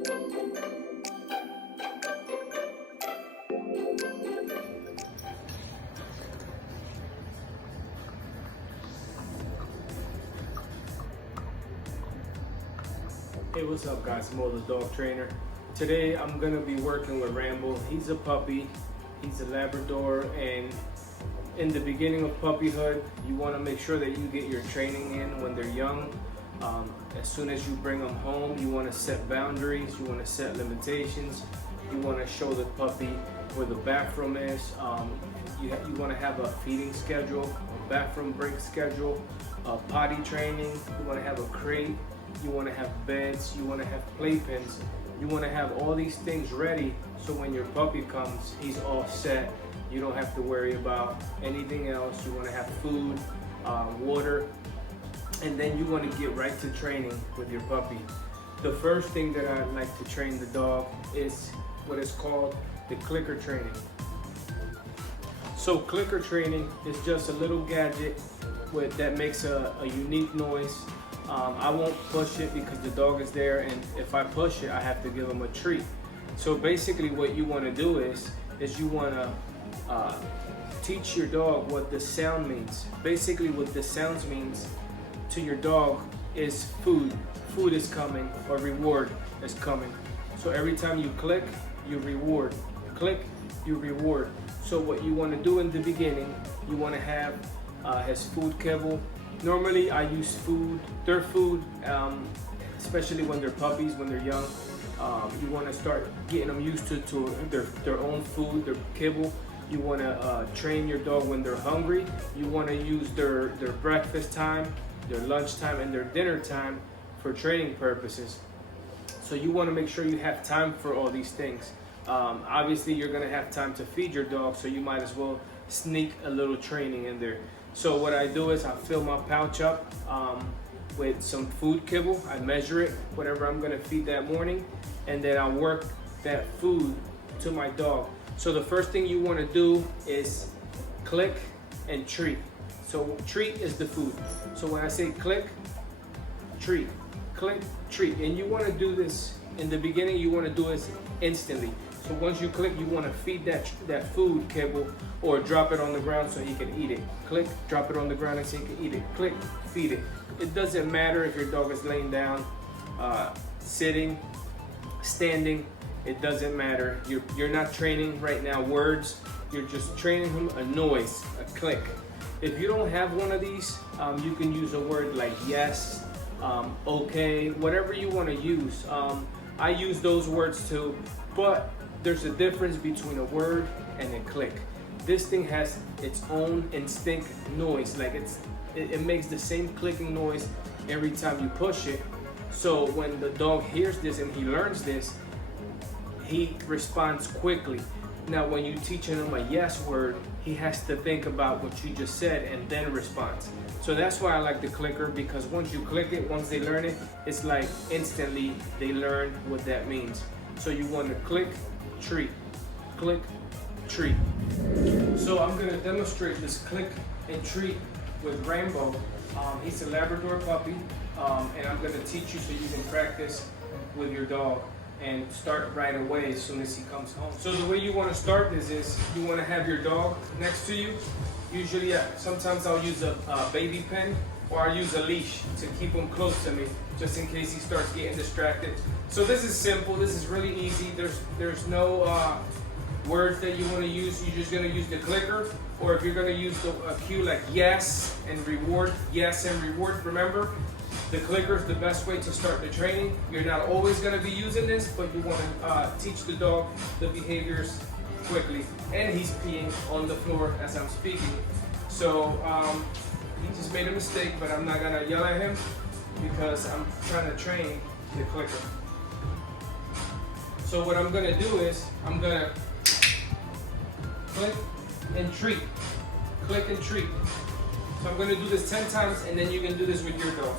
Hey, what's up guys, Mo the dog trainer. Today I'm going to be working with Rambo. He's a puppy, he's a Labrador, and in the beginning of puppyhood, you want to make sure that you get your training in when they're young. As soon as you bring them home, you want to set boundaries, you want to set limitations, you want to show the puppy where the bathroom is. You want to have a feeding schedule, a bathroom break schedule, potty training, you want to have a crate, you want to have beds, you want to have playpens, you want to have all these things ready so when your puppy comes, he's all set. You don't have to worry about anything else. You want to have food, water, and then you want to get right to training with your puppy. The first thing that I like to train the dog is what is called the clicker training. So clicker training is just a little gadget that makes a unique noise. I won't push it because the dog is there, and if I push it, I have to give him a treat. So basically what you want to do is you want to teach your dog what the sound means. Basically what the sounds means to your dog is food. Food is coming, or reward is coming. So every time you click, you reward. Click, you reward. So what you want to do in the beginning, you want to have his food kibble. Normally I use their food, especially when they're puppies, when they're young. You want to start getting them used to their own food, their kibble. You want to train your dog when they're hungry. You want to use their breakfast time, their lunch time, and their dinner time for training purposes. So you want to make sure you have time for all these things. Obviously you're going to have time to feed your dog, so you might as well sneak a little training in there. So what I do is I fill my pouch up with some food kibble. I measure it, whatever I'm going to feed that morning, and then I work that food to my dog. So the first thing you want to do is click and treat. So treat is the food. So when I say click, treat, click, treat, and you want to do this in the beginning, you want to do this instantly. So once you click, you want to feed that food kibble or drop it on the ground so he can eat it. Click, drop it on the ground and so he can eat it. Click, feed it. It doesn't matter if your dog is laying down, sitting, standing. It doesn't matter. You're not training right now words. You're just training him a noise, a click. If you don't have one of these, you can use a word like yes, okay, whatever you want to use. I use those words too, but there's a difference between a word and a click. This thing has its own instinct noise, like it makes the same clicking noise every time you push it. So when the dog hears this and he learns this, he responds quickly. Now when you teach him a yes word, he has to think about what you just said and then responds. So that's why I like the clicker, because once you click it, once they learn it, it's like instantly they learn what that means. So you want to click, treat, click, treat. So I'm going to demonstrate this click and treat with Rambo. He's a Labrador puppy, and I'm going to teach you so you can practice with your dog and start right away as soon as he comes home. So the way you want to start this is you want to have your dog next to you. Usually, sometimes I'll use a baby pen, or I'll use a leash to keep him close to me, just in case he starts getting distracted. So this is simple, this is really easy. There's no words that you want to use. You're just going to use the clicker, or if you're going to use a cue like yes and reward, yes and reward, remember, the clicker is the best way to start the training. You're not always going to be using this, but you want to teach the dog the behaviors quickly. And he's peeing on the floor as I'm speaking. So he just made a mistake, but I'm not going to yell at him because I'm trying to train the clicker. So what I'm going to do is I'm going to click and treat. Click and treat. So I'm going to do this 10 times, and then you can do this with your dog.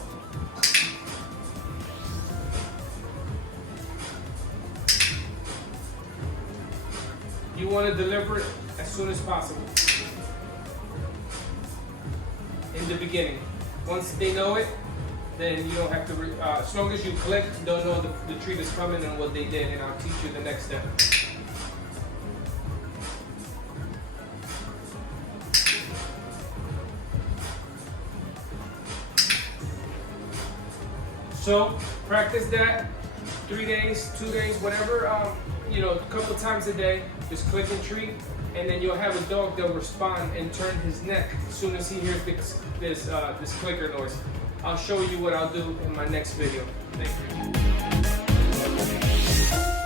You want to deliver it as soon as possible. In the beginning. Once they know it, then you don't have to, as long as you click, they'll know the treat is coming and what they did, and I'll teach you the next step. So practice that 3 days, 2 days, whatever, a couple times a day. Just click and treat, and then you'll have a dog that'll respond and turn his neck as soon as he hears this clicker noise. I'll show you what I'll do in my next video. Thank you.